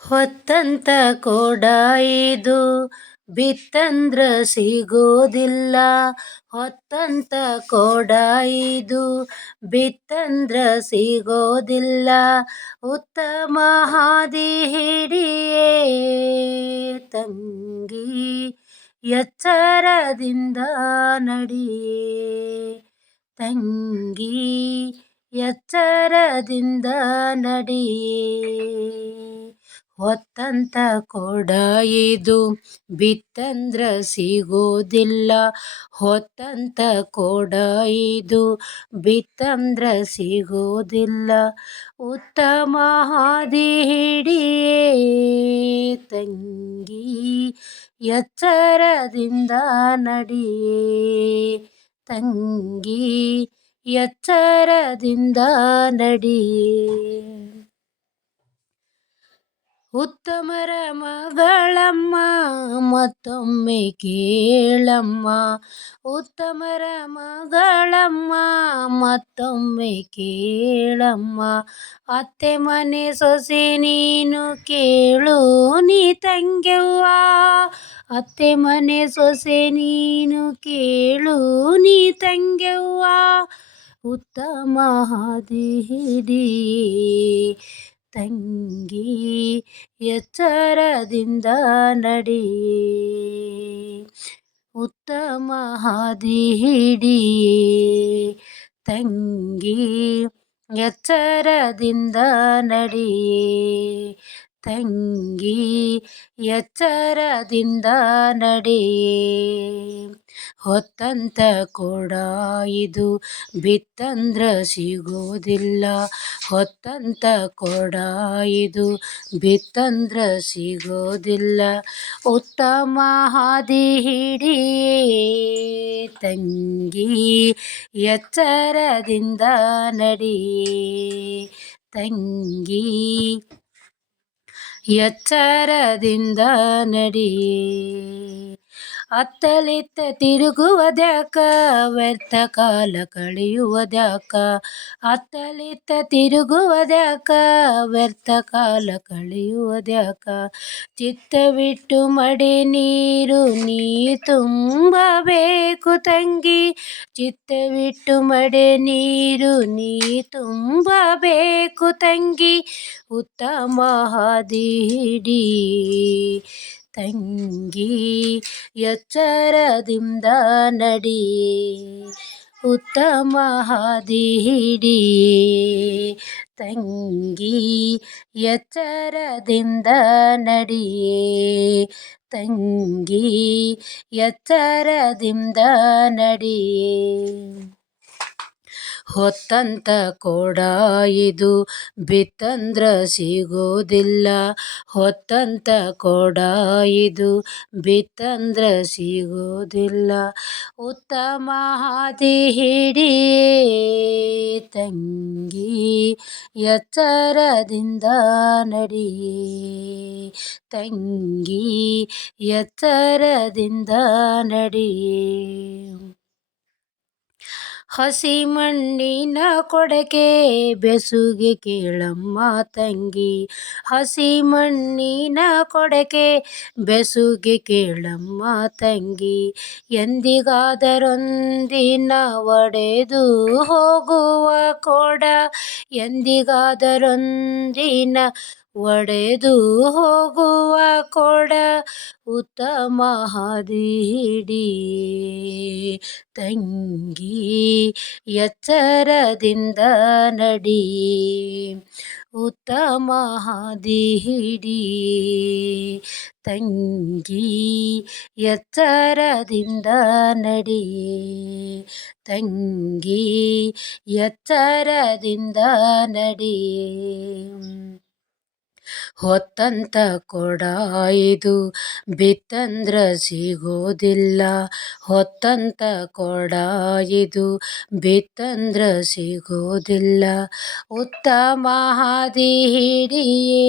ಹೊತ್ತಂತ ಕೋಡ ಇದು ಬಿತ್ತಂದ್ರ ಸಿಗೋದಿಲ್ಲ. ಹೊತ್ತಂತ ಕೋಡ ಇದು ಬಿತ್ತಂದ್ರ ಸಿಗೋದಿಲ್ಲ. ಉತ್ತಮ ಹಾದಿ ಹಿಡಿಯೇ ತಂಗಿ, ಎಚ್ಚರದಿಂದ ನಡಿಯೇ ತಂಗಿ, ಎಚ್ಚರದಿಂದ ನಡಿಯೇ. ಹೊತ್ತಂತ ಕೋಡ ಇದು ಬಿತ್ತಂದ್ರ ಸಿಗೋದಿಲ್ಲ. ಹೊತ್ತಂತ ಕೋಡ ಇದು ಬಿತ್ತಂದ್ರ ಸಿಗೋದಿಲ್ಲ. ಉತ್ತಮ ಹಾದಿ ಹಿಡಿಯೇ ತಂಗಿ, ಎಚ್ಚರದಿಂದ ನಡಿಯೇ ತಂಗಿ, ಎಚ್ಚರದಿಂದ ನಡಿಯೇ. ಉತ್ತಮರ ಮಗಳಮ್ಮ ಮತ್ತೊಮ್ಮೆ ಕೇಳಮ್ಮ. ಉತ್ತಮರ ಮಗಳಮ್ಮ ಮತ್ತೊಮ್ಮೆ ಕೇಳಮ್ಮ. ಅತ್ತೆ ಮನೆ ಸೊಸೆ ನೀನು ಕೇಳು ನೀ ತಂಗ್ಯವ್ವ. ಅತ್ತೆ ಮನೆ ಸೊಸೆ ನೀನು ಕೇಳು ನೀ ತಂಗ್ಯವ್ವ. ಉತ್ತಮ ಹಾದಿ ಹಿಡಿಯೇ ತಂಗಿ, ಎಚ್ಚರದಿಂದ ನಡಿಯೇ ಉತ್ತಮ ಹಾದಿ ಹಿಡಿಯೇ ತಂಗಿ, ಎಚ್ಚರದಿಂದ ನಡಿಯೇ ತಂಗಿ, ಎಚ್ಚರದಿಂದ ನಡಿಯೇ. ಹೊತ್ತಂತ ಕೋಡ ಇದು ಬಿತ್ತಂದ್ರ ಸಿಗೋದಿಲ್ಲ. ಹೊತ್ತಂತ ಕೋಡ ಇದು ಬಿತ್ತಂದ್ರ ಸಿಗೋದಿಲ್ಲ. ಉತ್ತಮ ಹಾದಿ ಹಿಡಿಯೇ ತಂಗಿ, ಎಚ್ಚರದಿಂದ ನಡಿಯೇ ತಂಗಿ, ಎಚ್ಚರದಿಂದ ನಡಿಯೇ. ಅತ್ತಲಿತ್ತ ತಿರುಗುವುದ್ಯಾಕ ವ್ಯರ್ಥ ಕಾಲ ಕಳೆಯುವುದ್ಯಾಕ. ಅತ್ತಲಿತ್ತ ತಿರುಗುವುದ್ಯಾಕ ವ್ಯರ್ಥ ಕಾಲ ಕಳೆಯುವುದ್ಯಾಕ. ಚಿತ್ತವಿಟ್ಟು ಮಡೆ ನೀರು ನೀ ತುಂಬಬೇಕು ತಂಗಿ. ಚಿತ್ತವಿಟ್ಟು ಮಡೆ ನೀರು ನೀ ತುಂಬಬೇಕು ತಂಗಿ. ಉತ್ತಮ ಹಾದಿ ಹಿಡಿಯೇ ತಂಗಿ, ಎಚ್ಚರದಿಂದ ನಡಿಯೇ ಉತ್ತಮ ಹಾದಿ ಹಿಡಿಯೇ ತಂಗಿ, ಎಚ್ಚರದಿಂದ ನಡಿಯೇ ತಂಗಿ, ಎಚ್ಚರದಿಂದ ನಡಿಯೇ. ಹೊತ್ತಂತ ಕೋಡ ಇದು ಬಿತ್ತಂದ್ರ ಸಿಗೋದಿಲ್ಲ. ಹೊತ್ತಂತ ಕೋಡ ಇದು ಬಿತ್ತಂದ್ರ ಸಿಗೋದಿಲ್ಲ. ಉತ್ತಮ ಹಾದಿ ಹಿಡಿಯೇ ತಂಗಿ, ಎಚ್ಚರದಿಂದ ನಡಿಯೇ ತಂಗಿ, ಎಚ್ಚರದಿಂದ ನಡಿಯೇ. ಹಸಿ ಮಣ್ಣಿನ ಕೊಡಕೆ ಬೆಸುಗೆ ಕೇಳಮ್ಮ ತಂಗಿ. ಹಸಿ ಮಣ್ಣಿನ ಕೊಡಕೆ ಬೆಸುಗೆ ಕೇಳಮ್ಮ ತಂಗಿ. ಎಂದಿಗಾದರೊಂದಿನ ಒಡೆದು ಹೋಗುವ ಕೋಡ. ಎಂದಿಗಾದರೊಂದಿನ ಒಡೆದು ಹೋಗುವ ಕೋಡ. ಉತ್ತಮ ಹಾದಿ ಹಿಡಿಯೇ ತಂಗಿ, ಎಚ್ಚರದಿಂದ ನಡಿಯೇ ಉತ್ತಮ ಹಾದಿ ಹಿಡಿಯೇ ತಂಗಿ, ಎಚ್ಚರದಿಂದ ನಡಿಯೇ ತಂಗಿ, ಎಚ್ಚರದಿಂದ ನಡಿಯೇ. ಹೊತ್ತಂತ ಕೋಡ ಇದು ಬಿತ್ತಂದ್ರ ಸಿಗೋದಿಲ್ಲ. ಹೊತ್ತಂತ ಕೋಡ ಇದು ಬಿತ್ತಂದ್ರ ಸಿಗೋದಿಲ್ಲ. ಉತ್ತಮ ಹಾದಿ ಹಿಡಿಯೇ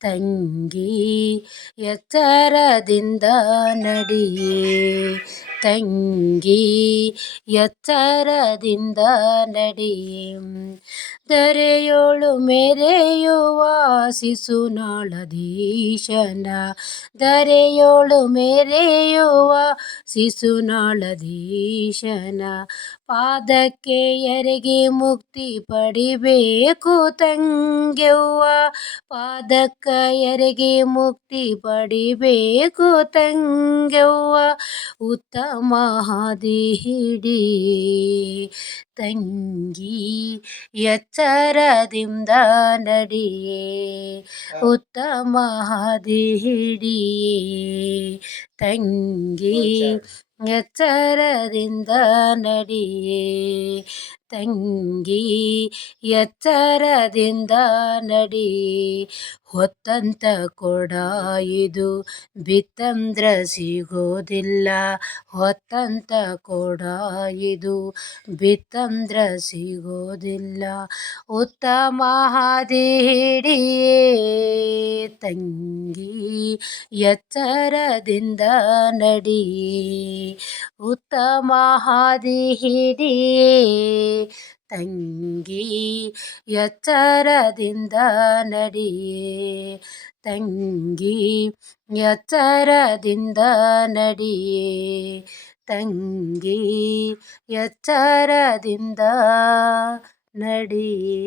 ತಂಗಿ, ಎಚ್ಚರದಿಂದ ನಡಿಯೇ ತಂಗಿ ಎಚ್ಚರದಿಂದ ನಡಿಯೇ. ಧರೆಯೋಳು ಮೆರೆಯುವ ಶಿಶುನಾಳಧೀಶನ, ಧರೆಯೋಳು ಮೆರೆಯುವ ಶಿಶುನಾಳಧೀಶನ ಪಾದಕ್ಕೆ ಎರಗಿ ಮುಕ್ತಿ ಪಡಿಬೇಕು ತಂಗ್ಯವ್ವ, ಪಾದಕ್ಕ ಎರಗಿ ಮುಕ್ತಿ ಪಡಿಬೇಕು ತಂಗ್ಯವ್ವ, ಉತ್ತಮ ಹಾದಿ ಹಿಡಿ ತಂಗಿ ಎಚ್ಚರದಿಂದ ನಡಿಯೇ, ಉತ್ತಮ ಹಾದಿ ಹಿಡಿಯೇ ತಂಗಿ ಎಚ್ಚರದಿಂದ ನಡಿಯೇ, ತಂಗಿ ಎಚ್ಚರದಿಂದ ನಡಿಯೇ. ಹೊತ್ತಂತ ಕೊಡ ಇದು ಬಿತ್ತಂದ್ರ ಸಿಗೋದಿಲ್ಲ, ಹೊತ್ತಂತ ಕೊಡ ಇದು ಬಿತ್ತಂದ್ರ ಸಿಗೋದಿಲ್ಲ, ಉತ್ತಮ ಹಾದಿ ಹಿಡಿಯೇ ತಂಗಿ ಎಚ್ಚರದಿಂದ ನಡಿಯೇ, ಉತ್ತಮ ಹಾದಿ ಹಿಡಿಯೇ ತಂಗಿ ಎಚ್ಚರದಿಂದ ನಡಿಯೇ, ತಂಗಿ ಎಚ್ಚರದಿಂದ ನಡಿಯೇ, ತಂಗಿ ಎಚ್ಚರದಿಂದ ನಡಿಯೇ.